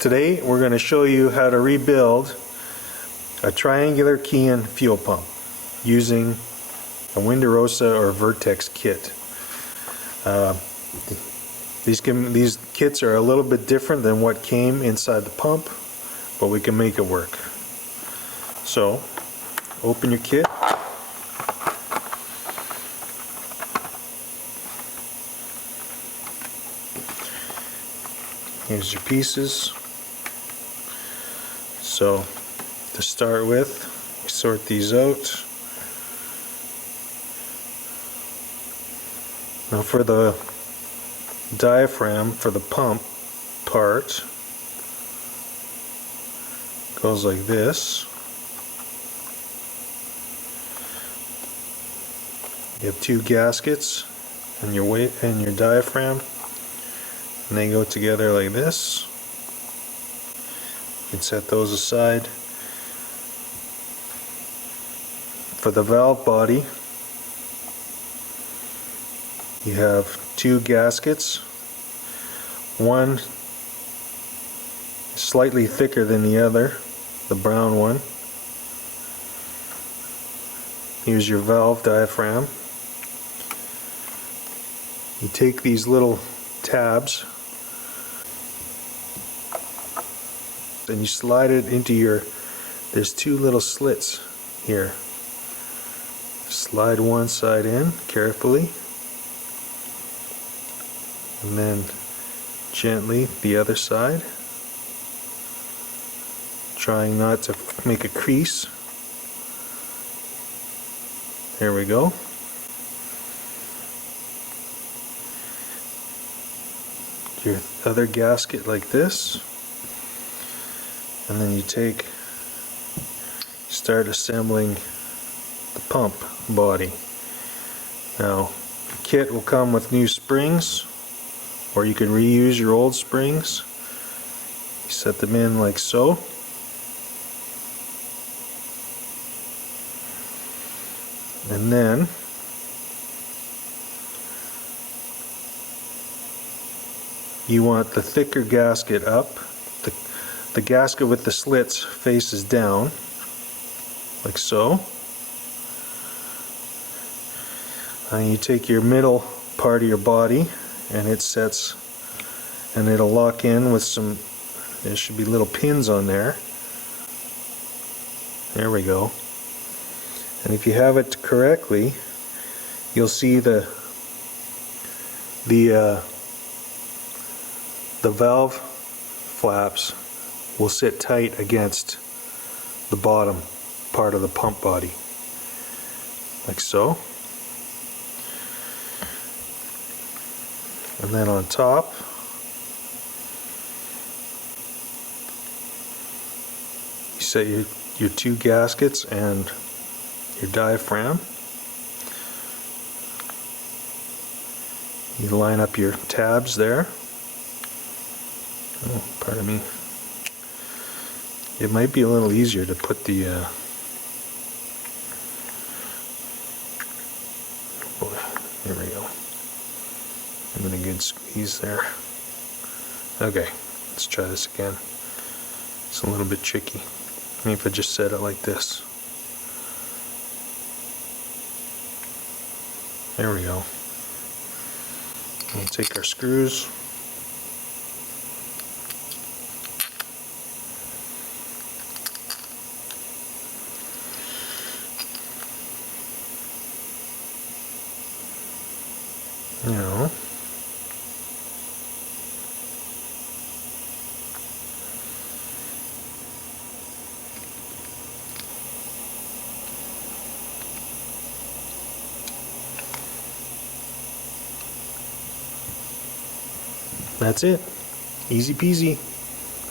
Today we're going to show you how to rebuild a triangular Keihin fuel pump using a Windorosa or Vertex kit. These kits are a little bit different than what came inside the pump, but we can make it work. So open your kit. Here's your pieces. So to start with, we sort these out. Now for the diaphragm, for the pump part, goes like this. You have two gaskets and your weight and your diaphragm, and they go together like this. You can set those aside. For the valve body, you have two gaskets. One is slightly thicker than the other, the brown one. Here's your valve diaphragm. You take these little tabs and you slide it into there's two little slits here. Slide one side in carefully, and then gently the other side, trying not to make a crease. There we go. Your other gasket like this, and then you start assembling the pump body. Now the kit will come with new springs, or you can reuse your old springs. You set them in like so. And then you want the thicker gasket up. The gasket with the slits faces down, like so. And you take your middle part of your body, and it sets, and it'll lock in with some, there should be little pins on there. There we go. And if you have it correctly, you'll see the valve flaps will sit tight against the bottom part of the pump body, like so. And then on top, you set your two gaskets and your diaphragm. You line up your tabs there. Oh, pardon me. It might be a little easier to put the there we go. Give it a good squeeze there. Okay, let's try this again. It's a little bit tricky. Maybe if I just set it like this. There we go. We'll take our screws. Now, that's it. Easy peasy.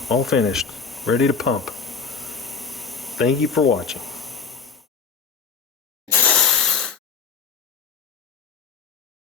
All finished. Ready to pump. Thank you for watching.